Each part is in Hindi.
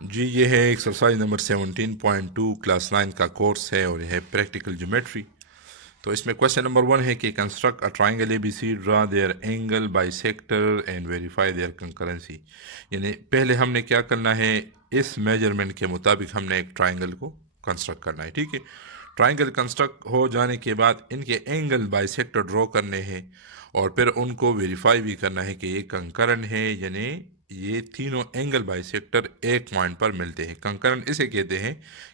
जी, ये है एक्सरसाइज नंबर 17.2 क्लास 9 का कोर्स है और यह है प्रैक्टिकल ज्योमेट्री। तो इसमें क्वेश्चन नंबर 1 है कि construct a triangle A B C, draw their angle bisector and verify their concurrency. यानी पहले हमने क्या करना है, इस मेजरमेंट के मुताबिक हमने एक ट्राइंगल को कंस्ट्रक्ट करना है। ठीक है, ट्राइंगल कंस्ट्रक्ट हो जाने के बाद इनके एंगल बाइसेक्टर ड्रॉ करने हैं और फिर उनको वेरीफाई भी करना है कि ये कंकरन है, यानी ये तीनों एंगल बाइसेक्टर एक पॉइंट पर मिलते हैं। कंकरन इसे कहते हैं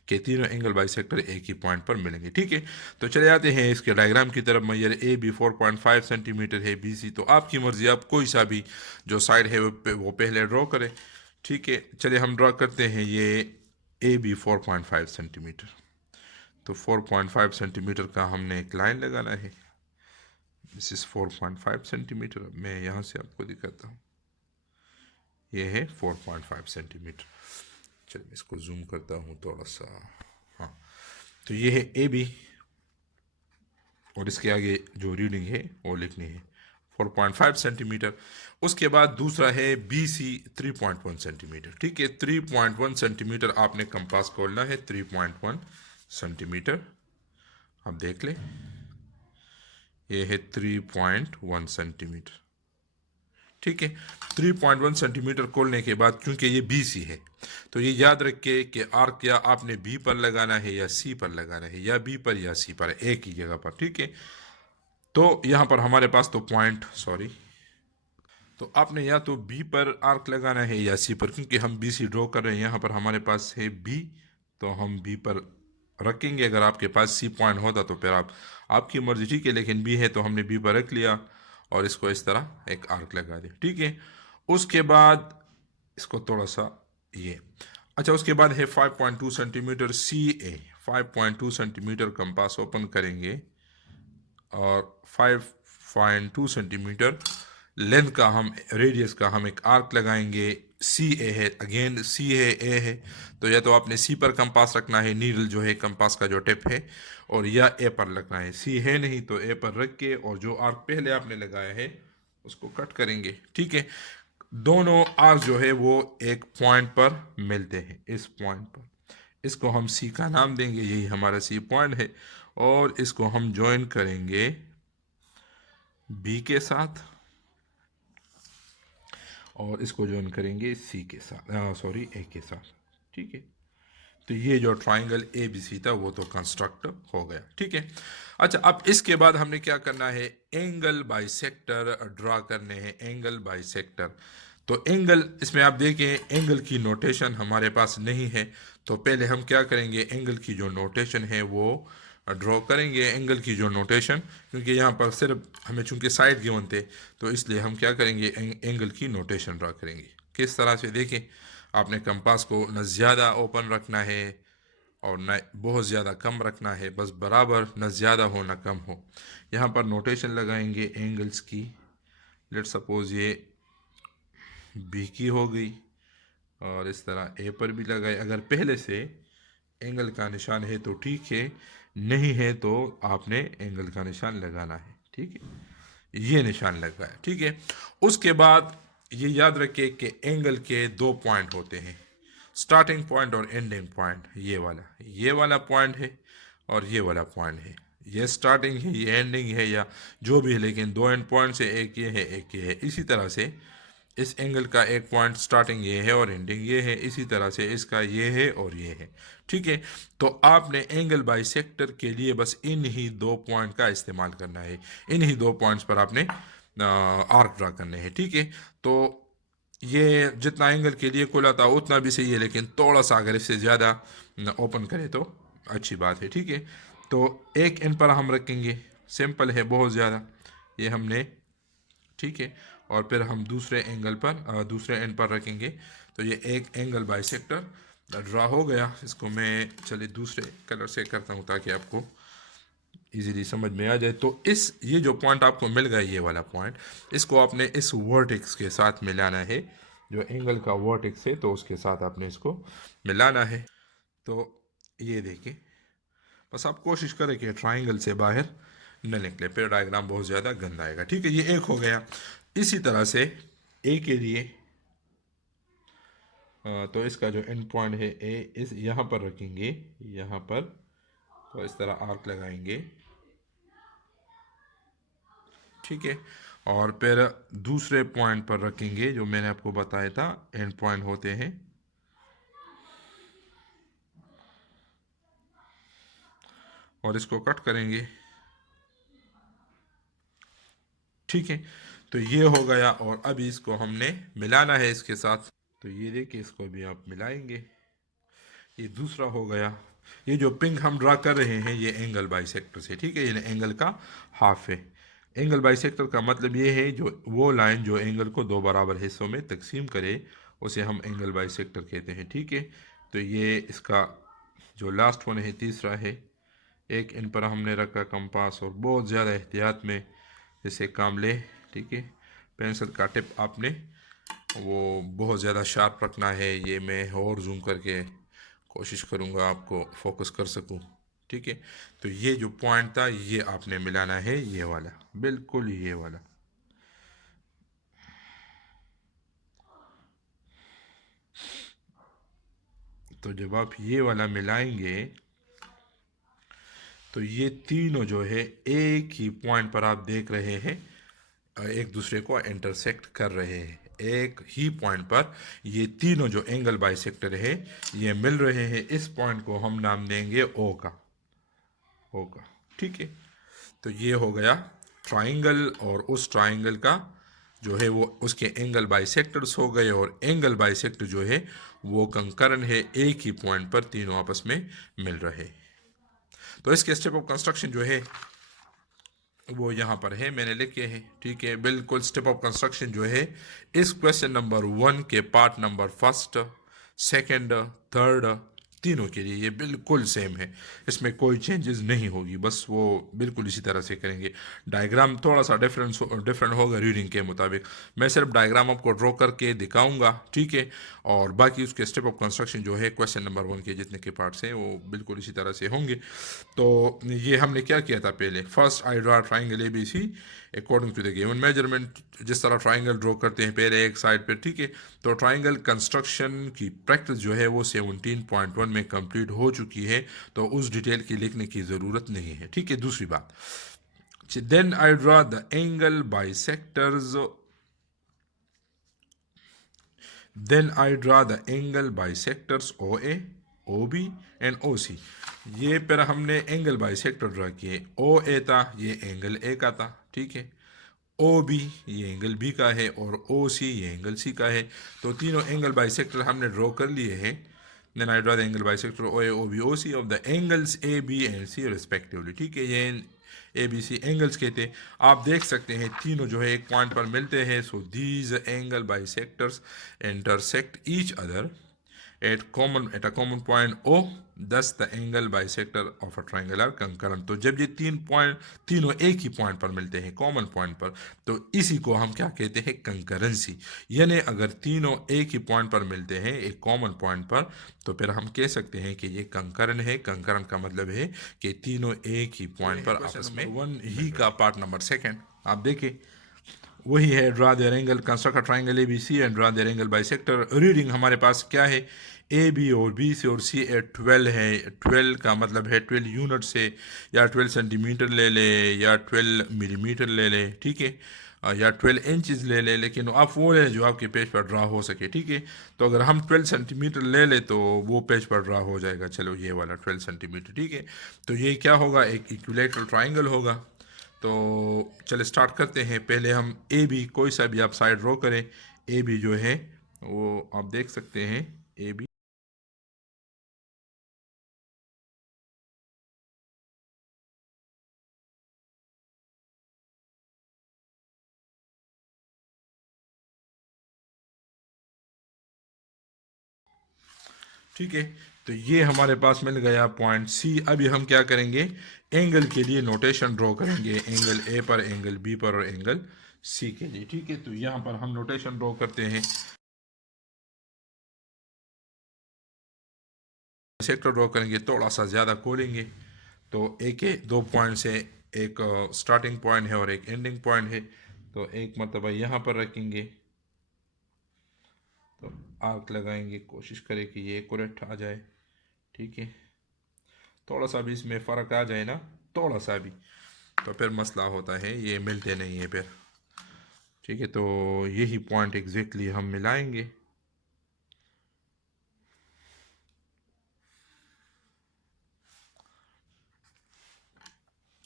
कि तीनों एंगल बाइसेक्टर एक ही पॉइंट पर मिलेंगे। ठीक है, तो चले आते हैं इसके डायग्राम की तरफ। मैयर ए बी 4.5 सेंटीमीटर है, बी सी, तो आपकी मर्जी, आप कोई सा भी जो साइड है वो पहले ड्रॉ करें। ठीक है, चलिए हम ड्रॉ करते हैं ये ए बी 4.5 सेंटीमीटर। तो 4.5 सेंटीमीटर का हमने एक लाइन लगाना है। This is 4.5 centimetre. मैं यहाँ से आपको दिखाता हूँ, ये है 4.5 सेंटीमीटर। चलिए इसको जूम करता हूँ थोड़ा सा। हाँ, तो ये है ए बी और इसके आगे जो रीडिंग है वो लिखनी है 4.5 सेंटीमीटर। उसके बाद दूसरा है बी सी 3.1 सेंटीमीटर। ठीक है, 3.1 सेंटीमीटर आपने कंपास खोलना है, 3.1 सेंटीमीटर। अब देख लें, ये है 3.1 सेंटीमीटर। ठीक है, 3.1 सेंटीमीटर खोलने के बाद क्योंकि ये बी सी है तो ये याद रखे कि आर्क या आपने बी पर लगाना है या सी पर लगाना है, या बी पर या सी पर, एक ही जगह पर। ठीक है, तो यहाँ पर हमारे पास तो पॉइंट, सॉरी, तो आपने या तो बी पर आर्क लगाना है या सी पर। क्योंकि हम बी सी ड्रॉ कर रहे हैं, यहाँ पर हमारे पास है बी, तो हम बी पर रखेंगे। अगर आपके पास सी पॉइंट होता तो फिर आपकी मर्जी। ठीक है, लेकिन बी है तो हमने बी पर रख लिया और इसको इस तरह एक आर्क लगा दिया। ठीक है, उसके बाद इसको थोड़ा सा ये, अच्छा, उसके बाद है 5.2 सेंटीमीटर सी ए। 5.2 सेंटीमीटर कंपास ओपन करेंगे और 5.2 सेंटीमीटर लेंथ का हम, रेडियस का हम एक आर्क लगाएंगे। सी ए है, अगेन सी है, ए है, तो या तो आपने सी पर कंपास रखना है, नीडल जो है कंपास का जो टिप है, और या ए पर रखना है। सी है नहीं तो ए पर रख के और जो आर्क पहले आपने लगाया है उसको कट करेंगे। ठीक है, दोनों आर्क जो है वो एक पॉइंट पर मिलते हैं, इस पॉइंट पर। इसको हम सी का नाम देंगे, यही हमारा सी पॉइंट है, और इसको हम ज्वाइन करेंगे बी के साथ और इसको ज्वाइन करेंगे सी के साथ, सॉरी, ए के साथ। ठीक है, तो ये जो ट्राइंगल ए बी सी था वो तो कंस्ट्रक्ट हो गया। ठीक है, अच्छा, अब इसके बाद हमने क्या करना है, एंगल बाइसेक्टर ड्रा करने हैं। एंगल बाइसेक्टर, तो एंगल, इसमें आप देखें एंगल की नोटेशन हमारे पास नहीं है, तो पहले हम क्या करेंगे, एंगल की जो नोटेशन है वो ड्रॉ करेंगे। एंगल की जो नोटेशन, क्योंकि यहाँ पर सिर्फ हमें चूंकि साइड गिवन थे तो इसलिए हम क्या करेंगे, एंगल की नोटेशन ड्रॉ करेंगे। किस तरह से, देखें, आपने कंपास को न ज़्यादा ओपन रखना है और न बहुत ज़्यादा कम रखना है, बस बराबर, न ज़्यादा हो न कम हो। यहाँ पर नोटेशन लगाएंगे एंगल्स की। लेट सपोज ये बी की हो गई और इस तरह ए पर भी लगाए। अगर पहले से एंगल का निशान है तो ठीक है, नहीं है तो आपने एंगल का निशान लगाना है। ठीक है, ये निशान लगाया। ठीक है, उसके बाद ये याद रखिए कि एंगल के दो पॉइंट होते हैं, स्टार्टिंग पॉइंट और एंडिंग पॉइंट। ये वाला पॉइंट है और ये वाला पॉइंट है। ये स्टार्टिंग है, ये एंडिंग है, या जो भी है, लेकिन दो एंड पॉइंट से, एक ये है एक ये है। इसी तरह से इस एंगल का एक पॉइंट स्टार्टिंग ये है और एंडिंग ये है, इसी तरह से इसका ये है और ये है। ठीक है, तो आपने एंगल बाइसेक्टर के लिए बस इन ही दो पॉइंट का इस्तेमाल करना है। इन ही दो पॉइंट्स पर आपने आर्क ड्रा करने हैं। ठीक है, तो ये जितना एंगल के लिए खुला था उतना भी सही है, लेकिन थोड़ा सा अगर इससे ज़्यादा ओपन करें तो अच्छी बात है। ठीक है, तो एक एंड पर हम रखेंगे, सिंपल है, बहुत ज़्यादा, ये हमने, ठीक है, और फिर हम दूसरे एंगल पर, दूसरे एंड पर रखेंगे। तो ये एक एंगल बाइसेक्टर ड्रा हो गया। इसको मैं, चलिए, दूसरे कलर से करता हूँ ताकि आपको इजीली समझ में आ जाए। तो ये जो पॉइंट आपको मिल गया, ये वाला पॉइंट, इसको आपने इस वर्टेक्स के साथ मिलाना है। जो एंगल का वर्टेक्स है तो उसके साथ आपने इसको मिलाना है। तो ये देखिए, बस आप कोशिश करें कि ट्राइंगल से बाहर न निकले, फिर डायग्राम बहुत ज़्यादा गंदा आएगा। ठीक है, ये एक हो गया। इसी तरह से ए के लिए तो इसका जो एंड पॉइंट है ए इस यहाँ पर रखेंगे, यहाँ पर। तो इस तरह आर्क लगाएंगे, ठीक है। और फिर दूसरे पॉइंट पर रखेंगे जो मैंने आपको बताया था एंड पॉइंट होते हैं, और इसको कट करेंगे, ठीक है। तो ये हो गया, और अभी इसको हमने मिलाना है इसके साथ। तो ये देखिए, इसको भी आप मिलाएंगे, ये दूसरा हो गया। ये जो पिंक हम ड्रा कर रहे हैं ये एंगल बाइसेक्टर से, ठीक है, ये एंगल का हाफ है। एंगल बाइसेक्टर का मतलब ये है जो वो लाइन जो एंगल को दो बराबर हिस्सों में तकसीम करे उसे हम एंगल बाइसेक्टर कहते हैं, ठीक है। तो ये इसका जो लास्ट वन है, तीसरा है। एक इन पर हमने रखा कंपास, और बहुत ज़्यादा एहतियात में इसे काम ले, ठीक है। पेंसिल का टिप आपने वो बहुत ज़्यादा शार्प रखना है। ये मैं और जूम करके कोशिश करूँगा आपको फोकस कर सकूँ, ठीक है। तो ये जो पॉइंट था ये आपने मिलाना है, ये वाला, बिल्कुल ये वाला। तो जब आप ये वाला मिलाएंगे तो ये तीनों जो है एक ही पॉइंट पर आप देख रहे हैं एक दूसरे को इंटरसेक्ट कर रहे हैं। एक ही पॉइंट पर ये तीनों जो एंगल बाइसेक्टर है ये मिल रहे हैं। इस पॉइंट को हम नाम देंगे ओ का, ओ का, ठीक है। तो ये हो गया ट्राइंगल, और उस ट्राइंगल का जो है वो उसके एंगल बाइसेक्टर्स हो गए, और एंगल बाइसेक्टर जो है वो कंकरन है, एक ही पॉइंट पर तीनों आपस में मिल रहे। तो इसके स्टेप ऑफ कंस्ट्रक्शन जो है वो यहाँ पर है, मैंने लिखे हैं, ठीक है। बिल्कुल स्टेप ऑफ कंस्ट्रक्शन जो है इस क्वेश्चन नंबर 1 के part number first, second, third, तीनों के लिए ये बिल्कुल सेम है, इसमें कोई चेंजेस नहीं होगी, बस वो बिल्कुल इसी तरह से करेंगे। डायग्राम थोड़ा सा डिफरेंट होगा रीडिंग के मुताबिक। मैं सिर्फ डायग्राम आपको ड्रॉ करके दिखाऊंगा, ठीक है। और बाकी उसके स्टेप ऑफ कंस्ट्रक्शन जो है क्वेश्चन नंबर 1 के जितने के पार्ट्स हैं वो बिल्कुल इसी तरह से होंगे। तो ये हमने क्या किया था पहले, first I draw triangle A B C according to the given measurement. जिस तरह ट्राइंगल ड्रॉ करते हैं पहले एक साइड पे, ठीक है। तो ट्राइंगल कंस्ट्रक्शन की प्रैक्टिस जो है वो 17.1 में कंप्लीट हो चुकी है, तो उस डिटेल की लिखने की ज़रूरत नहीं है, ठीक है। दूसरी बात, then I draw the angle bisectors, then I draw the angle bisectors OA, OB and OC। ये पर हमने एंगल बाइसेक्टर ड्रा किए। OA था, ये एंगल A का था, ठीक है। OB ये एंगल B का है, और OC ये एंगल C का है। तो तीनों एंगल बाइसेक्टर हमने ड्रॉ कर लिए हैं। Then I draw the angle bisector OA, OB, OC of the angles A, B and C respectively, ठीक है। ये ए बी सी एंगल्स कहते हैं। आप देख सकते हैं तीनों जो है एक पॉइंट पर मिलते हैं। So these angle bisectors intersect each other at a common point O, thus the angle bisector of a triangle are concurrent। तो जब ये तीनों एक ही पॉइंट पर मिलते हैं, कॉमन पॉइंट पर, तो इसी को हम क्या कहते हैं, कंकरेंसी। यानी अगर तीनों एक ही पॉइंट पर मिलते हैं एक कॉमन पॉइंट पर, तो फिर हम कह सकते हैं कि ये कंकरन है। कंकरन का मतलब है कि तीनों एक ही पॉइंट पर आपस में। 1 ही का पार्ट नंबर सेकेंड आप देखें, वही है draw their angle, construct a triangle A B C and draw their angle bisector. Reading हमारे पास क्या है, ए बी और बी से और सी ए 12 है। 12 का मतलब है 12 यूनिट से, या 12 सेंटीमीटर ले ले, या 12 मिलीमीटर ले ले, ठीक है, या 12 इंचज़ ले ले, लेकिन आप वो ले जो आपके पेज पर ड्रा हो सके, ठीक है। तो अगर हम 12 सेंटीमीटर ले ले तो वो पेज पर ड्रा हो जाएगा। चलो ये वाला 12 सेंटीमीटर, ठीक है। तो ये क्या होगा, एक इक्विलेटरल ट्राइंगल होगा। तो चले स्टार्ट करते हैं। पहले हम ए बी, कोई सा भी आप साइड ड्रॉ करें। ए बी जो है वो आप देख सकते हैं, ए बी, ठीक है। तो ये हमारे पास मिल गया पॉइंट सी। अभी हम क्या करेंगे, एंगल के लिए नोटेशन ड्रॉ करेंगे, एंगल ए पर, एंगल बी पर, और एंगल सी के लिए, ठीक है। तो यहाँ पर हम नोटेशन ड्रॉ करते हैं, सेक्टर ड्रॉ करेंगे, थोड़ा सा ज़्यादा खोलेंगे। तो एक है दो पॉइंट से, एक स्टार्टिंग पॉइंट है और एक एंडिंग पॉइंट है। तो एक मरतबा यहाँ पर रखेंगे, तो आर्क लगाएंगे, कोशिश करें कि ये करेक्ट आ जाए। ठीक है, थोड़ा सा भी इसमें फ़र्क आ जाए ना, थोड़ा सा भी, तो फिर मसला होता है, ये मिलते नहीं है फिर। ठीक है, तो यही पॉइंट एग्जैक्टली हम मिलाएंगे।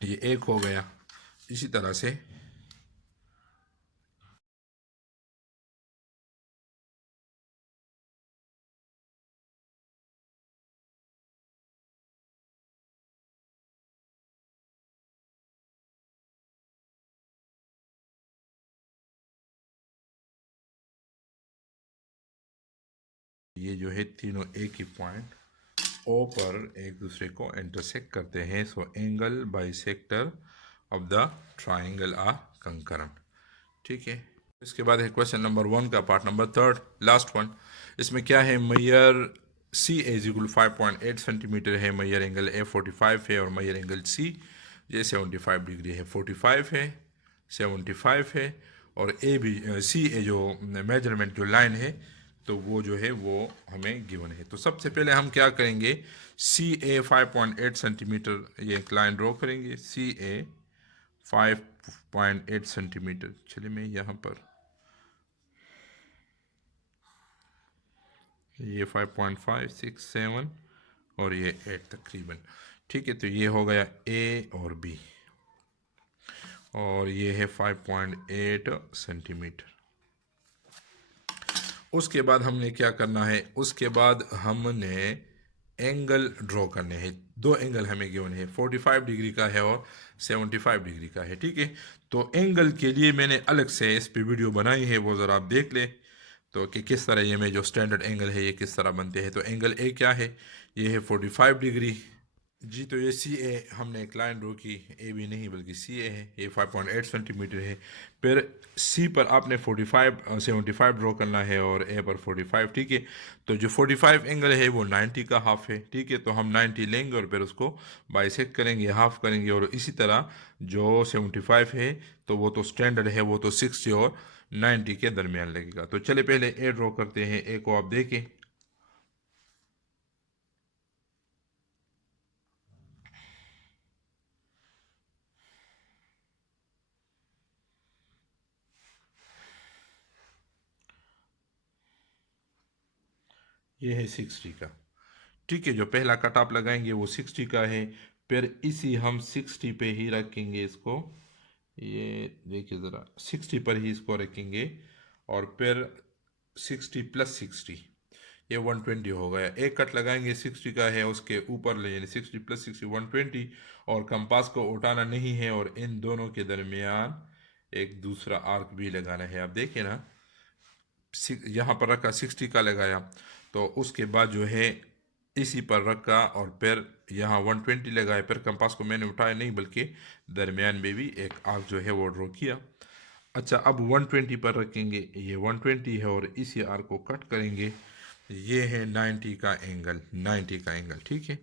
ये एक हो गया। इसी तरह से ये जो है तीनों एक ही पॉइंट ओ पर एक दूसरे को इंटरसेक्ट करते हैं, so angle bisector of the triangle are concurrent. ठीक है, इसके बाद है क्वेश्चन नंबर 1 का पार्ट नंबर 3, लास्ट वन। इसमें क्या है, मैयर सी ए इक्वल 5.8 सेंटीमीटर है, मैयर एंगल ए 45 है, और मैयर एंगल सी ये 75 डिग्री है। 45 है, 75 है, और ए भी सी ए जो मेजरमेंट जो लाइन है, तो वो जो है वो हमें गिवन है। तो सबसे पहले हम क्या करेंगे, सी ए 5.8 सेंटीमीटर ये एक लाइन ड्रॉ करेंगे, सी ए 5.8 सेंटीमीटर। चलिए मैं यहाँ पर ये 5.5, 6, 7 और ये 8 तकरीबन। ठीक है, तो ये हो गया ए और बी, और ये है 5.8 सेंटीमीटर। उसके बाद हमने क्या करना है, उसके बाद हमने एंगल ड्रॉ करने हैं। दो एंगल हमें गिवन है, 45 डिग्री का है और 75 डिग्री का है। ठीक है, तो एंगल के लिए मैंने अलग से इस पे वीडियो बनाई है, वो ज़रा आप देख लें, तो कि किस तरह ये में जो स्टैंडर्ड एंगल है ये किस तरह बनते हैं। तो एंगल ए क्या है, ये है 45 डिग्री। जी, तो ये सी ए हमने एक लाइन ड्रॉ की, ए बी नहीं बल्कि सी ए है, ये 5.8 सेंटीमीटर है। फिर सी पर आपने 75 ड्रॉ करना है और ए पर 45। ठीक है, तो जो 45 एंगल है वो 90 का हाफ है। ठीक है, तो हम 90 लेंगे और फिर उसको बाइसेक्ट करेंगे, हाफ करेंगे, और इसी तरह जो 75 है तो वो तो स्टैंडर्ड है, वो तो 60 और 90 के दरमियान लगेगा। तो चले पहले ए ड्रॉ करते हैं, ए को आप देखें। ये है 60 का। ठीक है, जो पहला कट आप लगाएंगे वो 60 का है, फिर इसी हम 60 पे ही रखेंगे इसको। ये देखिए ज़रा, 60 पर ही इसको रखेंगे, और फिर 60 प्लस 60 ये 120 हो गया। एक कट लगाएंगे 60 का है, उसके ऊपर ले यानी 60 प्लस 60 120, और कंपास को उठाना नहीं है, और इन दोनों के दरमियान एक दूसरा आर्क भी लगाना है। आप देखिए ना, यहाँ पर रखा 60 का लगाया, तो उसके बाद जो है इसी पर रखा, और फिर यहाँ 120 लगाया, फिर कंपास को मैंने उठाया नहीं बल्कि दरमियान में भी एक आर्क जो है वो ड्रॉ किया। अच्छा, अब 120 पर रखेंगे, ये 120 है, और इसी आर्क को कट करेंगे। ये है 90 का एंगल, 90 का एंगल। ठीक है,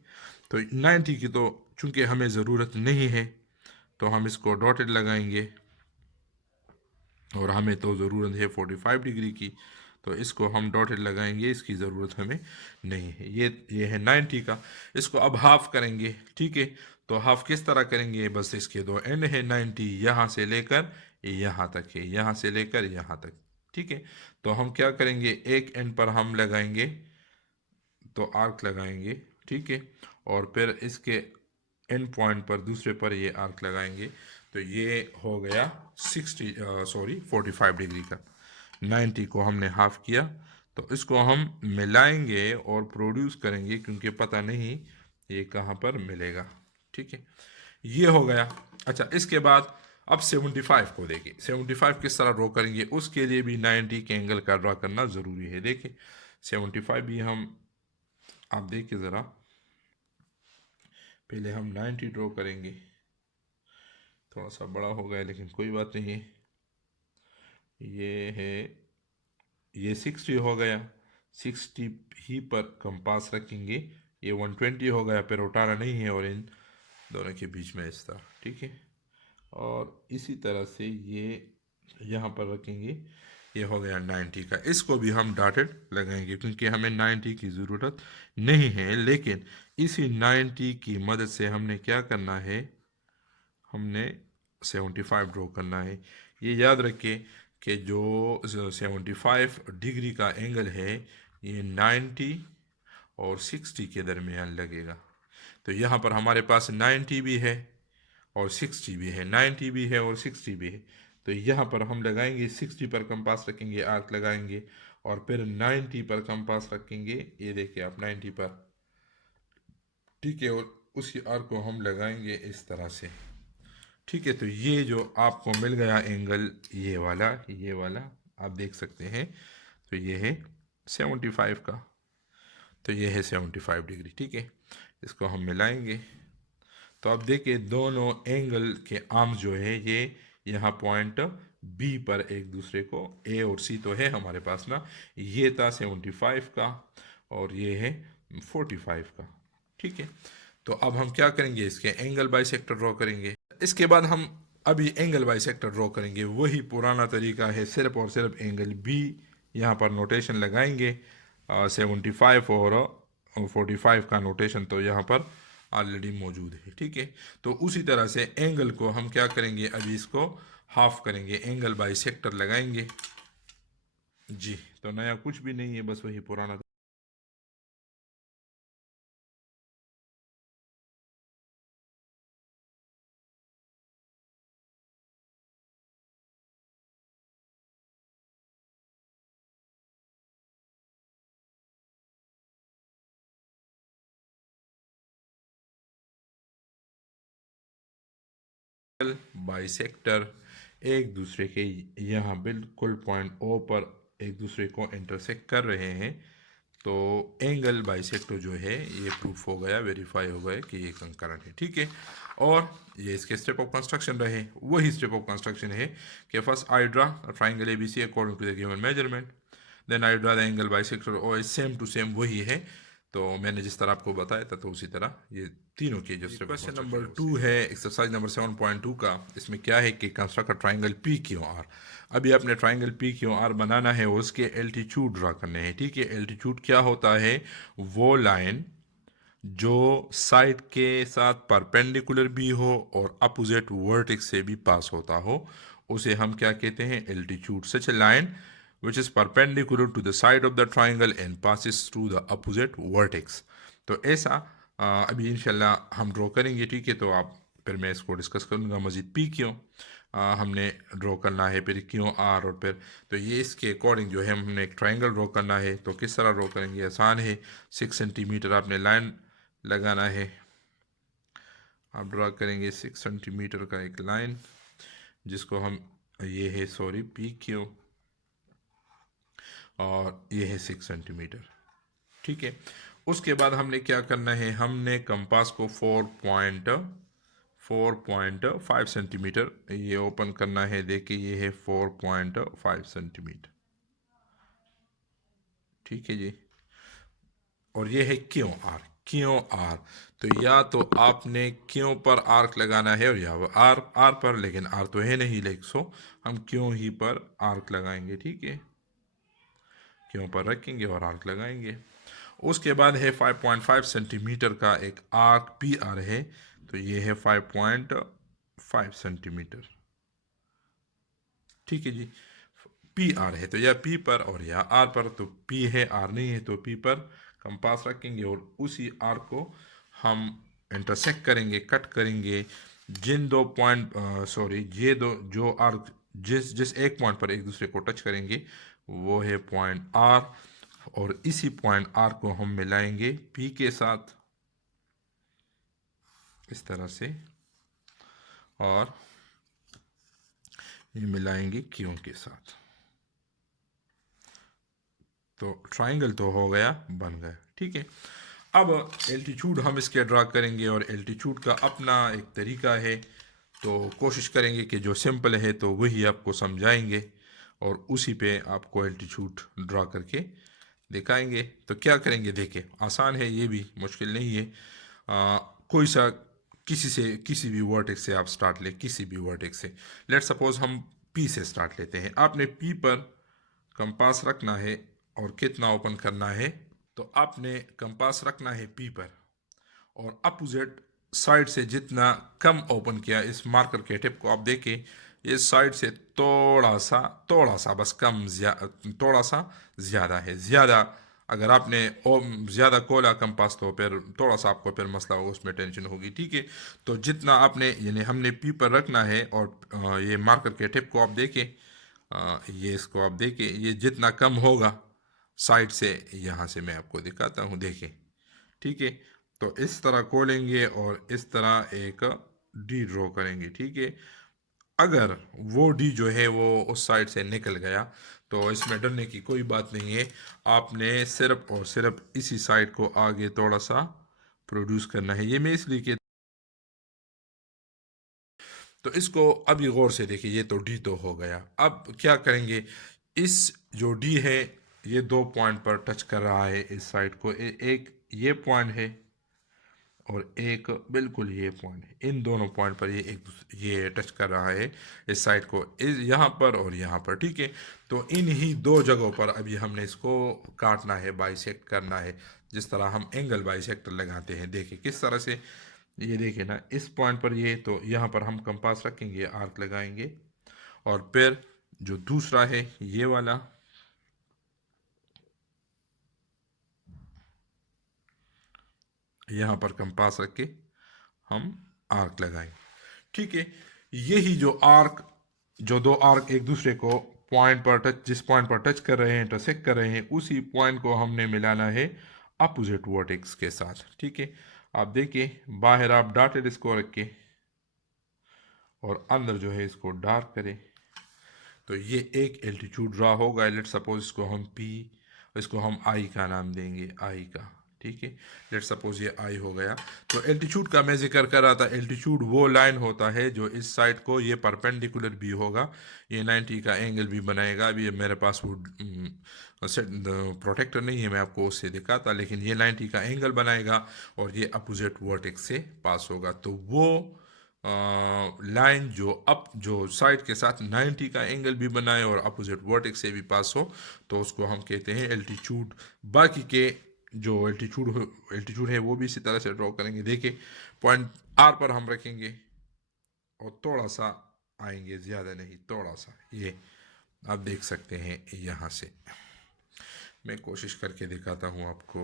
तो 90 की तो चूंकि हमें ज़रूरत नहीं है, तो हम इसको डॉटेड लगाएंगे, और हमें तो ज़रूरत है 45 डिग्री की, तो इसको हम डॉटेड लगाएंगे, इसकी ज़रूरत हमें नहीं है। ये है 90 का, इसको अब हाफ करेंगे। ठीक है, तो हाफ किस तरह करेंगे, बस इसके दो एंड है, 90 यहाँ से लेकर यहाँ तक है, यहाँ से लेकर यहाँ तक। ठीक है, तो हम क्या करेंगे, एक एंड पर हम लगाएंगे, तो आर्क लगाएंगे। ठीक है, और फिर इसके एंड पॉइंट पर दूसरे पर ये आर्क लगाएंगे, तो ये हो गया 45 डिग्री का। 90 को हमने हाफ किया, तो इसको हम मिलाएंगे और प्रोड्यूस करेंगे, क्योंकि पता नहीं ये कहाँ पर मिलेगा। ठीक है, ये हो गया। अच्छा, इसके बाद अब 75 को देखिए, 75 किस तरह ड्रॉ करेंगे, उसके लिए भी 90 के एंगल का ड्रॉ करना ज़रूरी है। देखिए 75 भी हम, आप देखिए ज़रा, पहले हम 90 ड्रॉ करेंगे, थोड़ा सा बड़ा हो गया लेकिन कोई बात नहीं है। ये है, ये 60 हो गया, 60 ही पर कंपास रखेंगे, ये 120 हो गया, फिर उठाना नहीं है, और इन दोनों के बीच में इस तरह। ठीक है, और इसी तरह से ये यहाँ पर रखेंगे, ये हो गया 90 का। इसको भी हम डॉटेड लगाएंगे क्योंकि हमें 90 की ज़रूरत नहीं है, लेकिन इसी 90 की मदद से हमने क्या करना है, हमने 75 ड्रॉ करना है। ये याद रखिए कि जो 75 डिग्री का एंगल है ये 90 और 60 के दरमियान लगेगा। तो यहाँ पर हमारे पास 90 भी है और 60 भी है, 90 भी है और 60 भी है। तो यहाँ पर हम लगाएंगे 60 पर कंपास रखेंगे, आर्क लगाएंगे, और फिर 90 पर कंपास रखेंगे। ये देखिए आप 90 पर, ठीक है, और उसी आर्क को हम लगाएंगे इस तरह से। ठीक है, तो ये जो आपको मिल गया एंगल, ये वाला आप देख सकते हैं। तो ये है 75 का, तो ये है 75 डिग्री। ठीक है, इसको हम मिलाएंगे। तो अब देखिए दोनों एंगल के आर्म्स जो है ये यहाँ पॉइंट बी पर एक दूसरे को, ए और सी तो है हमारे पास ना, ये था 75 का और ये है 45 का। ठीक है, तो अब हम क्या करेंगे, इसके एंगल बाइसेक्टर ड्रॉ करेंगे। इसके बाद हम अभी एंगल बाइसेक्टर ड्रॉ करेंगे, वही पुराना तरीका है, सिर्फ और सिर्फ एंगल बी यहाँ पर नोटेशन लगाएंगे। 75 और 45 का नोटेशन तो यहाँ पर ऑलरेडी मौजूद है। ठीक है, तो उसी तरह से एंगल को हम क्या करेंगे, अभी इसको हाफ करेंगे, एंगल बाइसेक्टर लगाएंगे। जी, तो नया कुछ भी नहीं है, बस वही पुराना। बाइसेक्टर एक दूसरे के यहाँ बिल्कुल पॉइंट ओ पर एक दूसरे को इंटरसेक्ट कर रहे हैं, तो एंगल बाइसेक्टर जो है ये प्रूफ हो गया, वेरीफाई हो गया कि ये कंकरेंट है। ठीक है, और ये इसके स्टेप ऑफ कंस्ट्रक्शन रहे, वही स्टेप ऑफ कंस्ट्रक्शन है कि first I draw triangle ABC according to the given measurement, then I draw the angle bisector, और सेम टू सेम वही है। तो मैंने जिस तरह आपको बताया था, तो उसी तरह ये तीनों के जो क्वेश्चन नंबर 2 है एक्सरसाइज नंबर 7.2 का, इसमें क्या है कि construct a triangle P Q are. अभी आपने ट्राइंगल पी क्यू आर बनाना है और उसके एल्टीट्यूड ड्रा करने हैं। ठीक है, एल्टीट्यूड क्या होता है, वो लाइन जो साइड के साथ परपेंडिकुलर भी हो और अपोजिट वर्टेक्स से भी पास होता हो, उसे हम क्या कहते हैं, altitude. Such A line which is perpendicular to the side of the triangle and passes through the opposite vertex। तो ऐसा अभी इंशाल्लाह हम ड्रॉ करेंगे। ठीक है, तो आप फिर मैं इसको डिस्कस करूँगा मज़ीद। पी क्यों हमने ड्रॉ करना है, फिर क्यों आर, और फिर तो ये इसके अकॉर्डिंग जो है हमने एक ट्राइंगल ड्रॉ करना है। तो किस तरह ड्रॉ करेंगे, आसान है। 6 सेंटीमीटर आपने लाइन लगाना है। आप ड्रॉ करेंगे 6 सेंटीमीटर का एक लाइन, जिसको हम, ये है सॉरी पी क्यू, और ये है 6 सेंटीमीटर। ठीक है, उसके बाद हमने क्या करना है, हमने कंपास को 4.5 सेंटीमीटर ये ओपन करना है। देखिए ये है 4.5 सेंटीमीटर। ठीक है जी, और ये है क्यों आर, क्यों आर। तो या तो आपने क्यों पर आर्क लगाना है और या आर आर पर, लेकिन आर तो है नहीं, लेकिन सो हम क्यों ही पर आर्क लगाएंगे। ठीक है, क्यों पर रखेंगे और आर्क लगाएंगे। उसके बाद है 5.5 सेंटीमीटर का एक आर्क पी आर है, तो ये है 5.5 सेंटीमीटर। ठीक है जी, पी आर है तो या पी पर और या आर पर, तो पी है आर नहीं है, तो पी पर कंपास रखेंगे और उसी आर को हम इंटरसेक्ट करेंगे, कट करेंगे। जिन दो पॉइंट सॉरी ये दो जो आर्क जिस जिस एक पॉइंट पर एक दूसरे को टच करेंगे वो है पॉइंट आर, और इसी पॉइंट आर को हम मिलाएंगे पी के साथ इस तरह से, और ये मिलाएंगे क्यों के साथ। तो ट्राइंगल तो हो गया, बन गया। ठीक है, अब एल्टीट्यूड हम इसके ड्रा करेंगे, और एल्टीट्यूड का अपना एक तरीका है, तो कोशिश करेंगे कि जो सिंपल है तो वही आपको समझाएंगे और उसी पे आपको एल्टीट्यूड ड्रा करके दिखाएंगे। तो क्या करेंगे, देखें, आसान है, ये भी मुश्किल नहीं है। कोई सा किसी भी वर्टेक्स से आप स्टार्ट लें, किसी भी वर्टेक्स से। लेट सपोज हम पी से स्टार्ट लेते हैं। आपने पी पर कंपास रखना है और कितना ओपन करना है, तो आपने कंपास रखना है P पर और अपोजिट साइड से जितना कम ओपन किया इस मार्कर के टिप को आप देखें, इस साइड से थोड़ा सा बस कम थोड़ा सा ज़्यादा है। ज़्यादा अगर आपने ज़्यादा खोला कंपास तो फिर थोड़ा सा आपको फिर मसला होगा, उसमें टेंशन होगी। ठीक है, तो जितना आपने यानी हमने पी पर रखना है और ये मार्कर के टिप को आप देखें, ये इसको आप देखें, ये जितना कम होगा साइड से, यहाँ से मैं आपको दिखाता हूँ, देखें। ठीक है, तो इस तरह खोलेंगे और इस तरह एक डी ड्रॉ करेंगे। ठीक है, अगर वो डी जो है वो उस साइड से निकल गया तो इसमें डरने की कोई बात नहीं है। आपने सिर्फ और सिर्फ इसी साइड को आगे थोड़ा सा प्रोड्यूस करना है। ये मैं इसलिए कि तो इसको अभी गौर से देखिए, ये तो डी तो हो गया। अब क्या करेंगे, इस जो डी है ये 2 पॉइंट पर टच कर रहा है इस साइड को, एक ये पॉइंट है और एक बिल्कुल ये पॉइंट है। इन दोनों पॉइंट पर ये टच कर रहा है इस साइड को, इस यहाँ पर और यहाँ पर। ठीक है, तो इन ही दो जगहों पर अभी हमने इसको काटना है, बाइसेक्ट करना है, जिस तरह हम एंगल बाइसेक्टर लगाते हैं। देखिए किस तरह से, ये देखिए ना, इस पॉइंट पर ये, तो यहाँ पर हम कंपास रखेंगे, आर्क लगाएंगे और फिर जो दूसरा है ये वाला, यहाँ पर कंपास रख के हम आर्क लगाएंगे। ठीक है, यही जो आर्क, जो दो आर्क एक दूसरे को पॉइंट पर टच, जिस पॉइंट पर टच कर रहे हैं, इंटरसेक्ट कर रहे हैं, उसी पॉइंट को हमने मिलाना है अपोजिट वर्टेक्स के साथ। ठीक है, आप देखिए बाहर आप डॉटेड इसको रखें और अंदर जो है इसको डार्क करें, तो ये एक एल्टीट्यूड ड्रा होगा। लेट सपोज इसको हम पी, इसको हम आई का नाम देंगे, आई का। ठीक है, लेट सपोज ये आई हो गया। तो एल्टीट्यूड का मैं जिक्र कर रहा था, एल्टीट्यूड वो लाइन होता है जो इस साइड को ये परपेंडिकुलर भी होगा, ये 90 का एंगल भी बनाएगा। अभी मेरे पास वो प्रोटेक्टर नहीं है, मैं आपको उससे दिखाता, लेकिन ये 90 का एंगल बनाएगा और ये अपोजिट वर्टेक्स से पास होगा। तो वो लाइन जो साइड के साथ 90 का एंगल भी बनाए और अपोजिट वर्टेक्स से भी पास हो, तो उसको हम कहते हैं एल्टीट्यूड। बाकी के जो एल्टीट्यूड है वो भी इसी तरह से ड्रॉ करेंगे। देखिए पॉइंट आर पर हम रखेंगे और थोड़ा सा आएंगे, ज़्यादा नहीं, थोड़ा सा, ये आप देख सकते हैं। यहाँ से मैं कोशिश करके दिखाता हूँ आपको,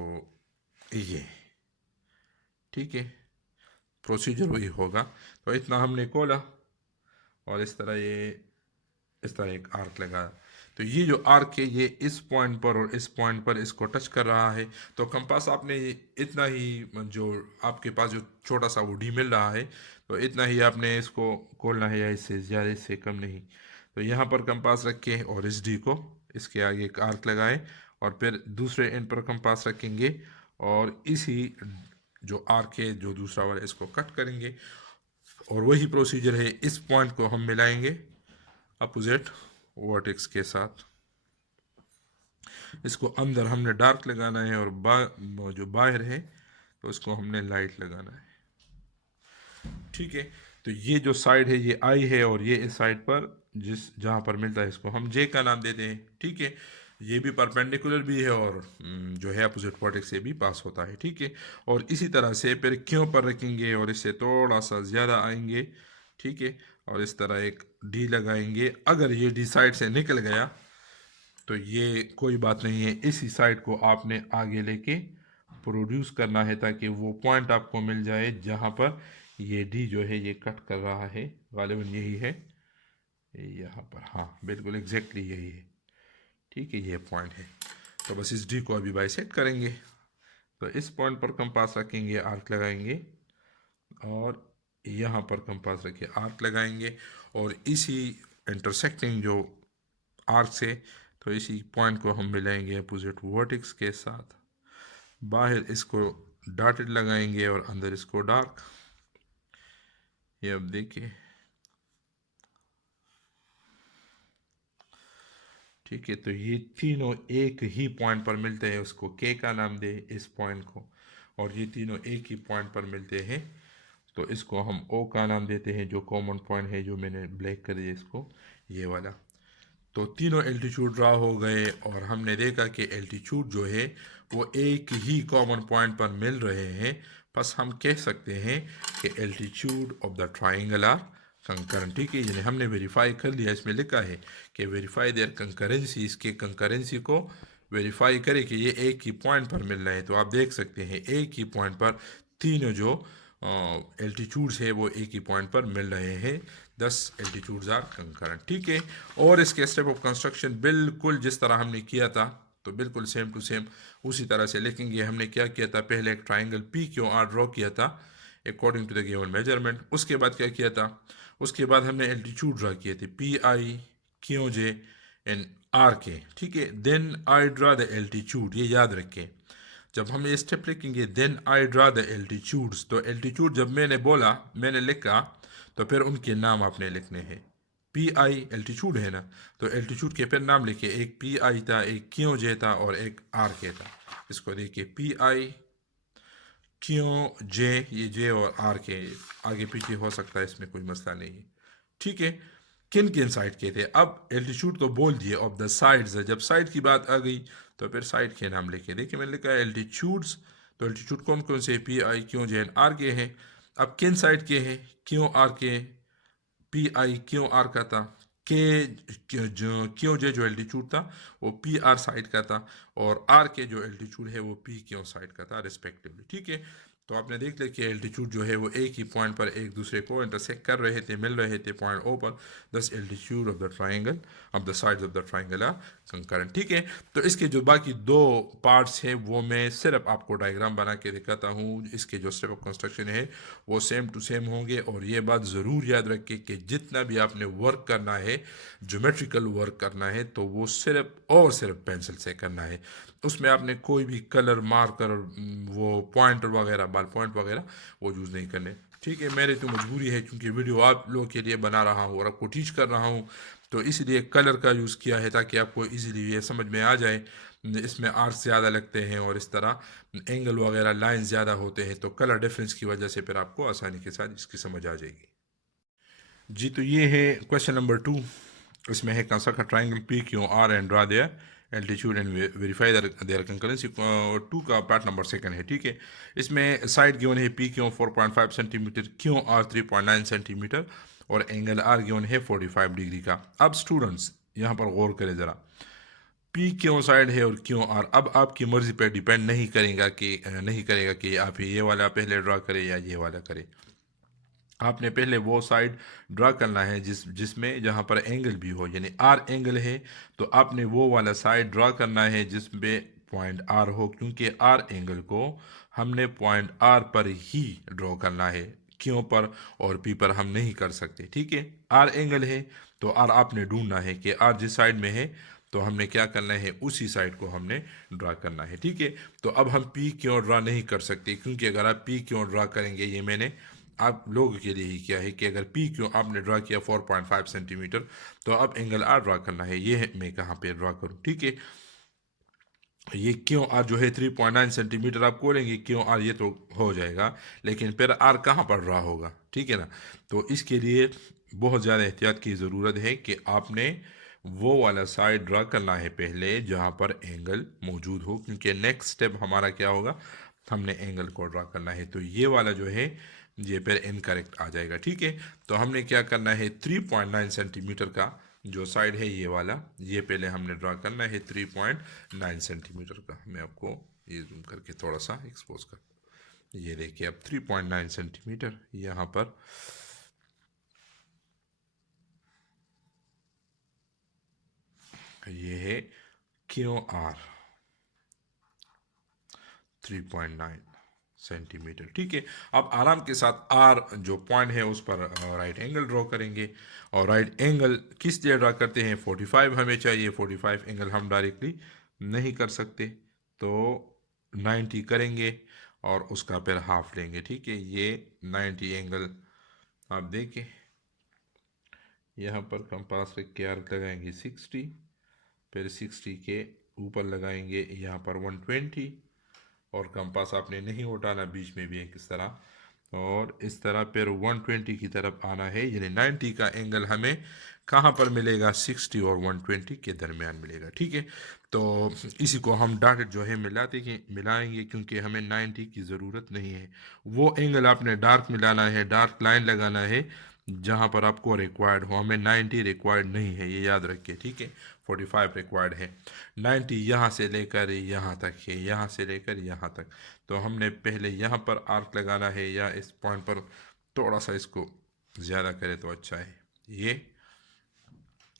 ये ठीक है, प्रोसीजर वही होगा। तो इतना हमने खोला और इस तरह एक आर्क लगा। तो ये जो आर्क है ये इस पॉइंट पर और इस पॉइंट पर इसको टच कर रहा है। तो कंपास आपने इतना ही, जो आपके पास जो छोटा सा वो डी मिल रहा है, तो इतना ही आपने इसको खोलना है, या इससे ज़्यादा, इससे कम नहीं। तो यहाँ पर कंपास रख के और इस डी को इसके आगे एक आर्क लगाएं और फिर दूसरे एंड पर कंपास रखेंगे और इसी जो आर्क है जो दूसरा वाला, इसको कट करेंगे और वही प्रोसीजर है, इस पॉइंट को हम मिलाएंगे अपोजिट वर्टेक्स के साथ। इसको अंदर हमने डार्क लगाना है और जो बाहर है तो इसको हमने लाइट लगाना है। ठीक है, तो ये जो साइड है ये आई है और ये इस साइड पर जहाँ पर मिलता है इसको हम जे का नाम देते हैं। ठीक है, ये भी परपेंडिकुलर भी है और जो है अपोजिट वर्टेक्स से भी पास होता है। ठीक है, और इसी तरह से फिर क्यों पर रखेंगे और इससे थोड़ा सा ज़्यादा आएंगे। ठीक है, और इस तरह एक डी लगाएंगे। अगर ये डी साइड से निकल गया तो ये कोई बात नहीं है, इसी साइड को आपने आगे लेके प्रोड्यूस करना है ताकि वो पॉइंट आपको मिल जाए जहाँ पर ये डी जो है ये कट कर रहा है। गालिबन यही है यहाँ पर, हाँ बिल्कुल एग्जैक्टली यही है। ठीक है, ये पॉइंट है। तो बस इस डी को अभी बाइसेक्ट करेंगे। तो इस पॉइंट पर कंपास रखेंगे, आर्क लगाएंगे और यहाँ पर कंपास रखे आर्क लगाएंगे और इसी इंटरसेक्टिंग जो आर्क से, तो इसी पॉइंट को हम मिलाएंगे अपोजिट वर्टेक्स के साथ। बाहर इसको डॉटेड लगाएंगे और अंदर इसको डार्क। ये अब देखिए, ठीक है, तो ये तीनों एक ही पॉइंट पर मिलते हैं, उसको के का नाम दे इस पॉइंट को, और ये तीनों एक ही पॉइंट पर मिलते हैं तो इसको हम ओ का नाम देते हैं, जो कॉमन पॉइंट है जो मैंने ब्लैक कर दिया इसको, ये वाला। तो तीनों एल्टीट्यूड ड्रा हो गए और हमने देखा कि एल्टीट्यूड जो है वो एक ही कॉमन पॉइंट पर मिल रहे हैं। बस हम कह सकते हैं कि altitude of the triangle are concurrent. ठीक है, यानी हमने वेरीफाई कर लिया, इसमें लिखा है कि वेरीफाई देयर कंकरेंसी, इसके कंकरेंसी को वेरीफाई करे कि ये एक ही पॉइंट पर मिल रहे हैं। तो आप देख सकते हैं एक ही पॉइंट पर तीनों जो एल्टीट्यूड्स है वो एक ही पॉइंट पर मिल रहे हैं। 10 एल्टीट्यूड्स आर कंकरेंट। ठीक है, और इसके स्टेप ऑफ कंस्ट्रक्शन बिल्कुल जिस तरह हमने किया था, तो बिल्कुल सेम टू सेम उसी तरह से लिखेंगे। हमने क्या किया था, पहले एक triangle P Q R draw किया था according to the given measurement. उसके बाद क्या किया था, उसके बाद हमने एल्टीट्यूड ड्रा किए थे P I Q J and R K. ठीक है, then I draw the altitude, ये याद रखें। जब हम ये स्टेप लिखेंगे then I draw the altitudes, तो एल्टीट्यूड जब मैंने बोला, मैंने लिखा, तो फिर उनके नाम आपने लिखने हैं। पी आई एल्टीट्यूड है ना, तो एल्टीट्यूड के फिर नाम लिखे, एक पी आई था, एक क्यों जे था और एक आर के था। इसको देखिए पी आई क्यों जे, ये जे और आर के आगे पीछे हो सकता है, इसमें कोई मसला नहीं है। ठीक है, किन किन साइड के थे, अब एल्टीट्यूड तो बोल दिए, ऑफ द साइड्स है। जब साइड की बात आ गई तो फिर साइड के नाम लिखे। देखिए मैंने लिखा है एल्टीट्यूड्स, तो एल्टीट्यूड कौन कौन से, पी आई क्यों जे एंड आर के हैं। अब किन साइड के हैं, क्यों आर के, पी आई क्यों आर का था, के जो क्यों जे जो एल्टीट्यूड था वो पी आर साइड का था, और आर के जो एल्टीट्यूड है वो पी क्यों साइड का था रिस्पेक्टिवली। ठीक है, तो आपने देख लिया कि एल्टीट्यूड जो है वो एक ही पॉइंट पर एक दूसरे को इंटरसेक्ट कर रहे थे, मिल रहे थे पॉइंट ओ पर। Thus altitude of the triangle of the sides of the triangle are concurrent. ठीक है, तो इसके जो बाकी दो पार्ट्स हैं वो मैं सिर्फ आपको डायग्राम बना के दिखाता हूँ। इसके जो स्टेप ऑफ कंस्ट्रक्शन है वो सेम टू सेम होंगे। और ये बात ज़रूर याद रखें कि जितना भी आपने वर्क करना है, ज्योमेट्रिकल वर्क करना है, तो वो सिर्फ और सिर्फ पेंसिल से करना है। उसमें आपने कोई भी कलर मार्कर, वो पॉइंटर वगैरह, बाल पॉइंट वगैरह वो यूज़ नहीं करने। ठीक है, मेरी तो मजबूरी है क्योंकि वीडियो आप लोगों के लिए बना रहा हूँ और आपको टीच कर रहा हूँ, तो इसलिए कलर का यूज़ किया है ताकि आपको इजीली ये समझ में आ जाए। इसमें आर्क्स ज़्यादा लगते हैं और इस तरह एंगल वगैरह लाइन ज़्यादा होते हैं, तो कलर डिफरेंस की वजह से फिर आपको आसानी के साथ इसकी समझ आ जाएगी। जी, तो ये है क्वेश्चन नंबर 2। इसमें है construct a triangle P Q R and draw their altitude and verify their concurrency. 2 का पार्ट नंबर 2 है। ठीक है, इसमें साइड गिवन है P Q 4.5 centimetre, Q R 3.9 centimetre और एंगल आर गिवन है 45 डिग्री का। अब स्टूडेंट्स यहाँ पर गौर करें ज़रा, पी क्यों साइड है और क्यों आर, अब आपकी मर्जी पे डिपेंड नहीं करेगा कि आप ये वाला पहले ड्रा करें या ये वाला करें। आपने पहले वो साइड ड्रा करना है जिसमें जहाँ पर एंगल भी हो, यानी आर एंगल है, तो आपने वो वाला साइड ड्रा करना है जिसमें पॉइंट आर हो, क्योंकि आर एंगल को हमने पॉइंट आर पर ही ड्रॉ करना है, क्यों पर और पी पर हम नहीं कर सकते। ठीक है, आर एंगल है तो आर आपने ढूंढना है कि आर जिस साइड में है, तो हमने क्या करना है, उसी साइड को हमने ड्रा करना है। ठीक है, तो अब हम पी क्यों ड्रा नहीं कर सकते, क्योंकि अगर आप पी क्यों ड्रा करेंगे, ये मैंने आप लोगों के लिए ही किया है कि अगर पी क्यों आपने ड्रा किया 4.5 सेंटीमीटर, तो अब एंगल आर ड्रा करना है। ये है मैं कहाँ पे ड्रा करूँ। ठीक है, ये क्यों आर जो है 3.9 सेंटीमीटर आप बोलेंगे, क्यों आर ये तो हो जाएगा, लेकिन फिर आर कहाँ पर ड्रा होगा। ठीक है ना, तो इसके लिए बहुत ज़्यादा एहतियात की ज़रूरत है कि आपने वो वाला साइड ड्रा करना है पहले जहाँ पर एंगल मौजूद हो, क्योंकि नेक्स्ट स्टेप हमारा क्या होगा, हमने एंगल को ड्रा करना है। तो ये वाला जो है ये फिर इनकरेक्ट आ जाएगा। ठीक है, तो हमने क्या करना है, 3.9 सेंटीमीटर का जो साइड है ये वाला, ये पहले हमने ड्रा करना है 3.9 सेंटीमीटर का। मैं आपको ये जूम करके थोड़ा सा एक्सपोज कर, ये देखिए अब 3.9 सेंटीमीटर यहाँ पर ये है क्यू आर 3.9 सेंटीमीटर। ठीक है, अब आराम के साथ आर जो पॉइंट है उस पर राइट एंगल ड्रॉ करेंगे। और राइट एंगल किस लिए ड्रा करते हैं, 45 हमें चाहिए। 45 एंगल हम डायरेक्टली नहीं कर सकते, तो 90 करेंगे और उसका फिर हाफ लेंगे। ठीक है, ये 90 एंगल आप देखें, यहाँ पर कंपास रख के आर्क लगाएंगे 60, फिर 60 के ऊपर लगाएंगे यहाँ पर 120, और कंपास आपने नहीं उठाना, बीच में भी एक इस तरह और इस तरह, फिर 120 की तरफ आना है, यानी 90 का एंगल हमें कहाँ पर मिलेगा, 60 और 120 के दरमियान मिलेगा। ठीक है, तो इसी को हम डॉटेड जो है मिलाएंगे क्योंकि हमें 90 की ज़रूरत नहीं है। वो एंगल आपने डार्क मिलाना है, डार्क लाइन लगाना है जहाँ पर आपको रिक्वायर्ड हो। हमें 90 रिक्वायर्ड नहीं है, ये याद रखिए। ठीक है, 45 रिक्वायर्ड है। 90 यहाँ से लेकर यहाँ तक है, यहाँ से लेकर यहाँ तक। तो हमने पहले यहाँ पर आर्क लगाना है या इस पॉइंट पर थोड़ा सा इसको ज़्यादा करें तो अच्छा है ये।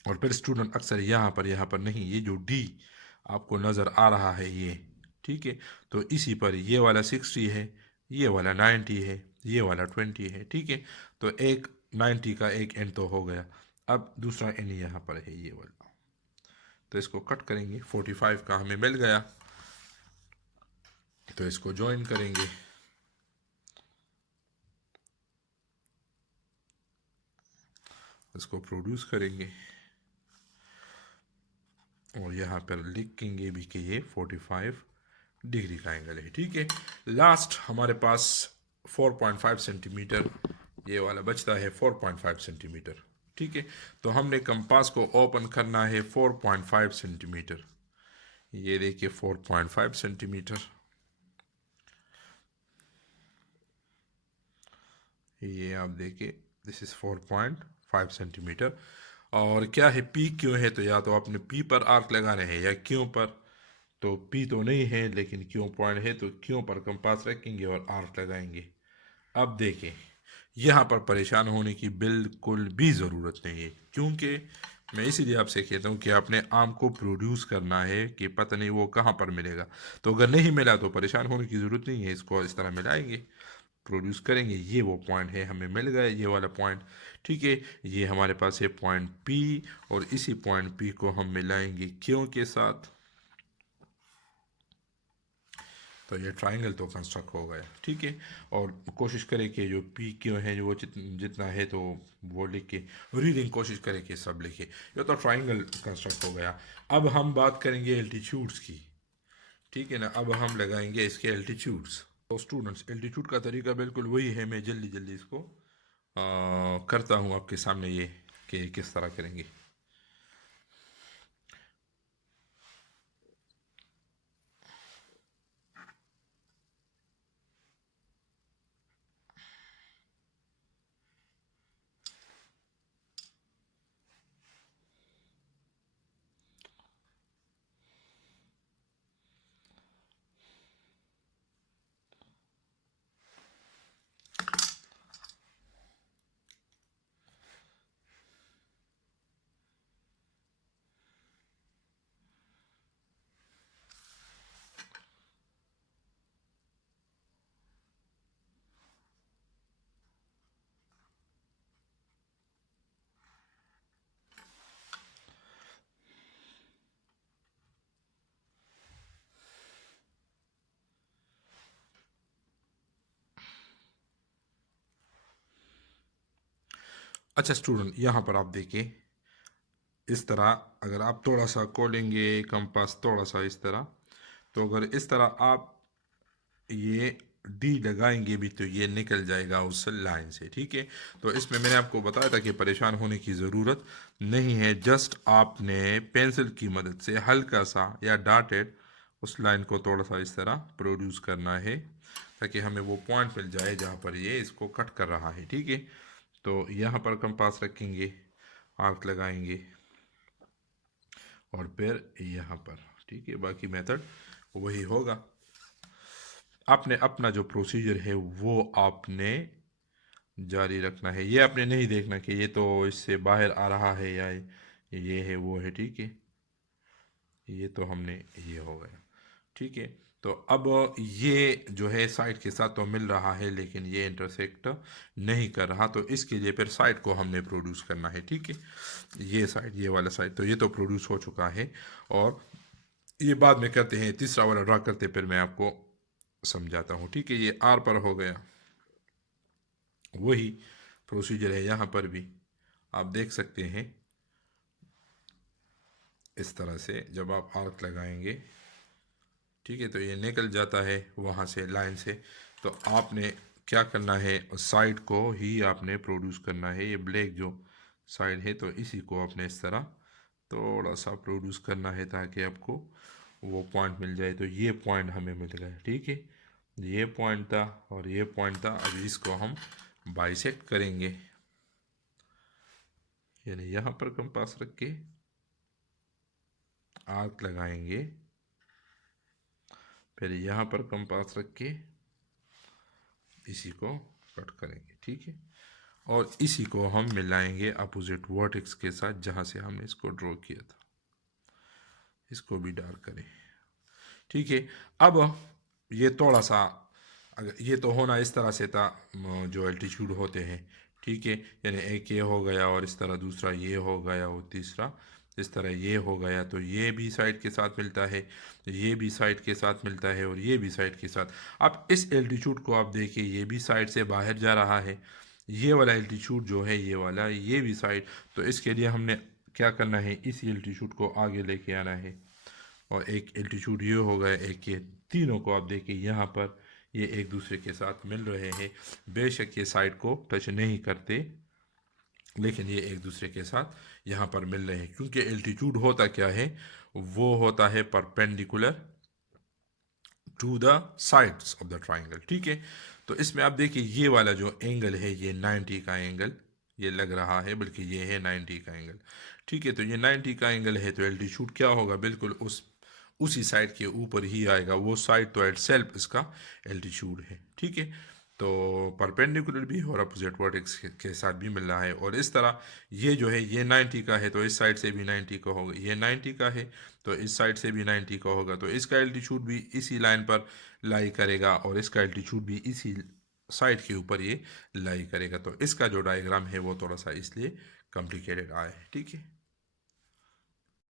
और फिर स्टूडेंट अक्सर यहाँ पर नहीं, ये जो डी आपको नज़र आ रहा है ये, ठीक है, तो इसी पर ये वाला 60 है, ये वाला 90 है, ये वाला 20 है। ठीक है, तो एक 90 का एक एंड तो हो गया। अब दूसरा एंड यहाँ पर है ये वाला, तो इसको कट करेंगे। 45 का हमें मिल गया, तो इसको ज्वाइन करेंगे। इसको प्रोड्यूस करेंगे और यहाँ पर लिखेंगे भी कि ये 45 डिग्री का एंगल है। ठीक है, लास्ट हमारे पास 4.5 सेंटीमीटर ये वाला बचता है, 4.5 सेंटीमीटर। ठीक है, तो हमने कंपास को ओपन करना है 4.5 सेंटीमीटर। ये देखिए 4.5 सेंटीमीटर, ये आप देखिए, दिस इज़ 4.5 सेंटीमीटर। और क्या है, पी क्यों है, तो या तो आपने पी पर आर्क लगाना है या क्यों पर। तो पी तो नहीं है लेकिन क्यों पॉइंट है, तो क्यों पर कंपास रखेंगे और आर्क लगाएंगे। अब देखें, यहाँ पर परेशान होने की बिल्कुल भी ज़रूरत नहीं है, क्योंकि मैं इसीलिए आपसे कहता हूँ कि आपने आम को प्रोड्यूस करना है कि पता नहीं वो कहाँ पर मिलेगा। तो अगर नहीं मिला तो परेशान होने की ज़रूरत नहीं है, इसको इस तरह मिलाएंगे, प्रोड्यूस करेंगे। ये वो पॉइंट है, हमें मिल गया ये वाला पॉइंट। ठीक है, ये हमारे पास है पॉइंट पी, और इसी पॉइंट पी को हम मिलाएंगे क्यों के साथ। तो ये ट्राइंगल तो कंस्ट्रक्ट हो गया। ठीक है, और कोशिश करें कि जो पी क्यों है वो जितना है तो वो लिख के रीडिंग कोशिश करें कि सब लिखे। ये तो ट्राइंगल कंस्ट्रक्ट हो गया। अब हम बात करेंगे एल्टीट्यूड्स की। ठीक है ना, अब हम लगाएंगे इसके एल्टीट्यूड्स। तो स्टूडेंट्स, एल्टीट्यूड का तरीका बिल्कुल वही है, मैं जल्दी जल्दी इसको करता हूँ आपके सामने ये कि किस तरह करेंगे। अच्छा स्टूडेंट, यहाँ पर आप देखिए, इस तरह अगर आप थोड़ा सा खोलेंगे कंपास, थोड़ा सा इस तरह, तो अगर इस तरह आप ये डी लगाएंगे भी तो ये निकल जाएगा उस लाइन से। ठीक है, तो इसमें मैंने आपको बताया था कि परेशान होने की ज़रूरत नहीं है, जस्ट आपने पेंसिल की मदद से हल्का सा या डाटेड उस लाइन को थोड़ा सा इस तरह प्रोड्यूस करना है ताकि हमें वो पॉइंट मिल जाए जहाँ पर ये इसको कट कर रहा है। ठीक है, तो यहाँ पर कंपास रखेंगे, आर्क लगाएंगे और फिर यहाँ पर। ठीक है, बाकी मेथड वही होगा। आपने अपना जो प्रोसीजर है वो आपने जारी रखना है, ये आपने नहीं देखना कि ये तो इससे बाहर आ रहा है या ये है वो है। ठीक है, ये तो हमने ये हो गया। ठीक है, तो अब ये जो है साइड के साथ तो मिल रहा है लेकिन ये इंटरसेक्ट नहीं कर रहा, तो इसके लिए फिर साइड को हमने प्रोड्यूस करना है। ठीक है, ये साइड, ये वाला साइड, तो ये तो प्रोड्यूस हो चुका है और ये बाद में करते हैं, तीसरा वाला ड्रा करते फिर मैं आपको समझाता हूँ। ठीक है, ये आर पर हो गया, वही प्रोसीजर है यहाँ पर भी, आप देख सकते हैं। इस तरह से जब आप आर्क लगाएंगे, ठीक है, तो ये निकल जाता है वहाँ से लाइन से। तो आपने क्या करना है, साइड को ही आपने प्रोड्यूस करना है। ये ब्लैक जो साइड है, तो इसी को अपने इस तरह थोड़ा सा प्रोड्यूस करना है ताकि आपको वो पॉइंट मिल जाए। तो ये पॉइंट हमें मिल गया, ठीक है, ये पॉइंट था और ये पॉइंट था। अब इसको हम बाइसेक्ट करेंगे, यानी यहाँ पर कंपास रख के आर्क लगाएंगे, फिर यहाँ पर कंपास रख के इसी को कट करेंगे, ठीक है। और इसी को हम मिलाएंगे अपोजिट वर्टेक्स के साथ जहाँ से हमने इसको ड्रॉ किया था। इसको भी डार्क करें, ठीक है। अब ये थोड़ा सा, अगर ये तो होना इस तरह से था, जो एल्टीट्यूड होते हैं, ठीक है, यानी एक ये हो गया और इस तरह दूसरा ये हो गया और तीसरा इस तरह ये हो गया। तो ये भी साइड के साथ मिलता है, ये भी साइड के साथ मिलता है और ये भी साइड के साथ। अब इस एल्टीट्यूड को आप देखिए, ये भी साइड से बाहर जा रहा है, ये वाला एल्टीट्यूड जो है ये वाला, ये भी साइड। तो इसके लिए हमने क्या करना है, इस एल्टीट्यूड को आगे लेके आना है और एक एल्टीट्यूड ये हो गया, एक ये, तीनों को आप देखिए यहाँ पर ये एक दूसरे के साथ मिल रहे हैं। बेशक ये साइड को टच नहीं करते, लेकिन ये एक दूसरे के साथ यहाँ पर मिल रहे हैं, क्योंकि एल्टीट्यूड होता क्या है, वो होता है perpendicular to the sides of the triangle, ठीक है। तो इसमें आप देखिए ये वाला जो एंगल है ये 90 का एंगल ये लग रहा है, बल्कि ये है 90 का एंगल, ठीक है। तो ये 90 का एंगल है, तो एल्टीट्यूड क्या होगा, बिल्कुल उसी साइड के ऊपर ही आएगा। वो साइड तो इट सेल्फ इसका एल्टीट्यूड है, ठीक है। तो परपेंडिकुलर भी और अपोजिट वर्टेक्स के साथ भी मिल रहा है। और इस तरह ये जो है ये 90 का है, तो इस साइड से भी 90 का होगा, ये 90 का है तो इस साइड से भी 90 का होगा। तो इसका एल्टीट्यूड भी इसी लाइन पर लाई करेगा और इसका एल्टीट्यूड भी इसी साइड के ऊपर ये लाई करेगा। तो इसका जो डायग्राम है वो थोड़ा सा इसलिए कॉम्प्लिकेटेड आया है, ठीक है।